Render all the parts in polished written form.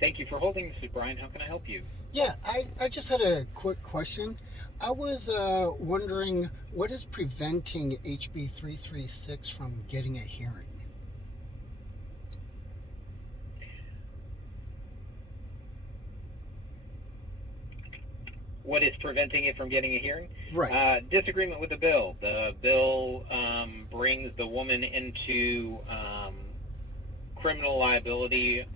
Thank you for holding. This is Brian. How can I help you? Yeah, I just had a quick question. I was wondering what is preventing HB336 from getting a hearing? What is preventing it from getting a hearing? Right. Disagreement with the bill. The bill brings the woman into criminal liability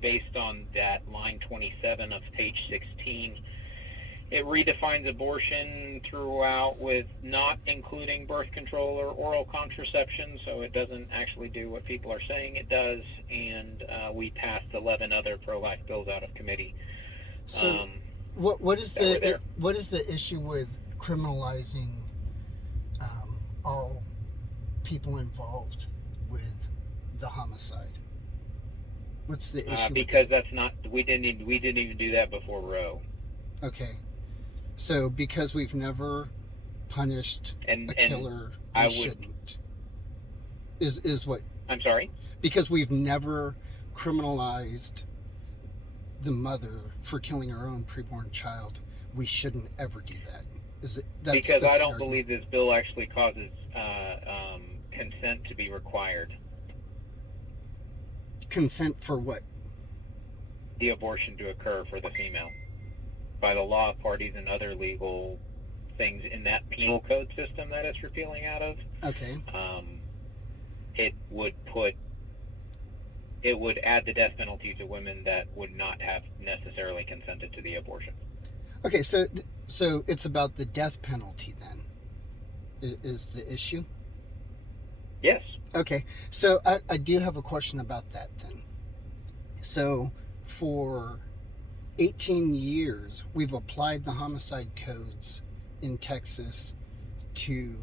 based on that line 27 of page 16. It redefines abortion throughout with not including birth control or oral contraception, so it doesn't actually do what people are saying it does, and we passed 11 other pro-life bills out of committee So, um, what is that were there. the issue with criminalizing all people involved with the homicide? What's the issue with Because that? that's not we didn't even do that before Roe. Okay, so because we've never punished a And killer, we I would shouldn't. Is what I'm sorry. because we've never criminalized the mother for killing her own preborn child, we shouldn't ever do that. Is it Because I that's the don't argument? believe this bill actually causes consent to be required. Consent for what? The abortion to occur for the female by the law of parties and other legal things in that penal code system that it's repealing out of. Okay. Um, it would put it would add the death penalty to women that would not have necessarily consented to the abortion. Okay, so it's about the death penalty then. Is the issue? Yes. Okay. So I do have a question about that then. So for 18 years we've applied the homicide codes in Texas to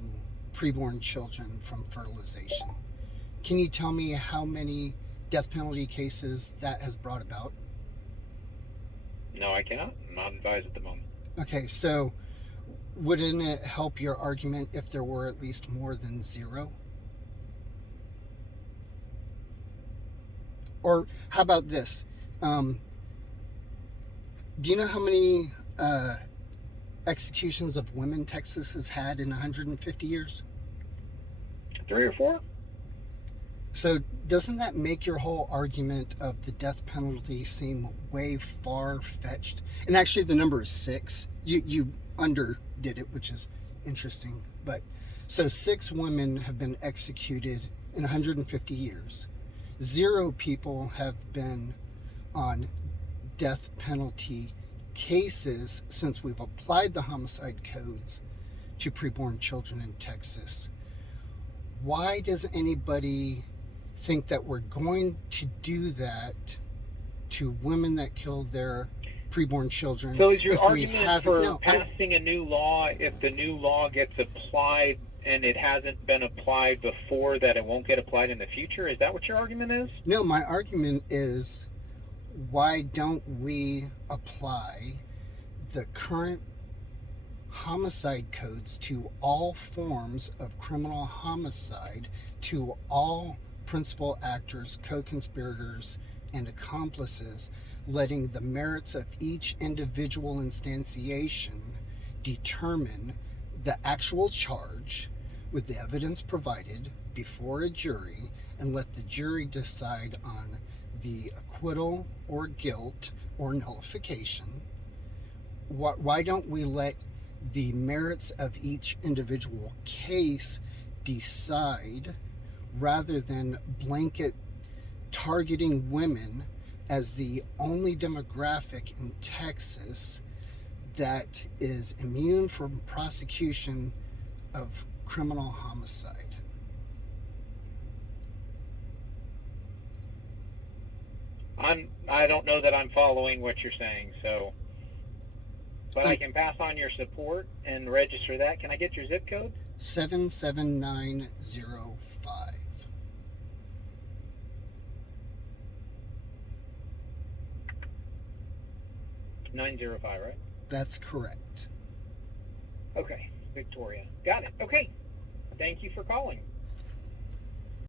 preborn children from fertilization. Can you tell me how many death penalty cases that has brought about? No, I cannot. I'm not advised at the moment. Okay, so wouldn't it help your argument if there were at least more than zero? Or how about this? Do you know how many executions of women Texas has had in 150 years? 3 or 4. So doesn't that make your whole argument of the death penalty seem way far-fetched? And actually the number is 6. You underdid it, which is interesting. But so 6 women have been executed in 150 years. 0 people have been on death penalty cases since we've applied the homicide codes to preborn children in Texas. Why does anybody think that we're going to do that to women that kill their preborn children? So is your if we argument haven't? for No, passing a new law, if the new law gets applied and it hasn't been applied before, that it won't get applied in the future? Is that what your argument is? no. My argument is, why don't we apply the current homicide codes to all forms of criminal homicide, to all principal actors, co-conspirators, and accomplices, letting the merits of each individual instantiation determine the actual charge with the evidence provided before a jury, and let the jury decide on the acquittal or guilt or nullification? Why don't we let the merits of each individual case decide, rather than blanket targeting women as the only demographic in Texas that is immune from prosecution of criminal homicide? I don't know that I'm following what you're saying, but I Um, can pass on your support and register that. Can I get your zip code? 77905. 905, right? That's correct. Okay, Victoria. Got it. Okay. Thank you for calling.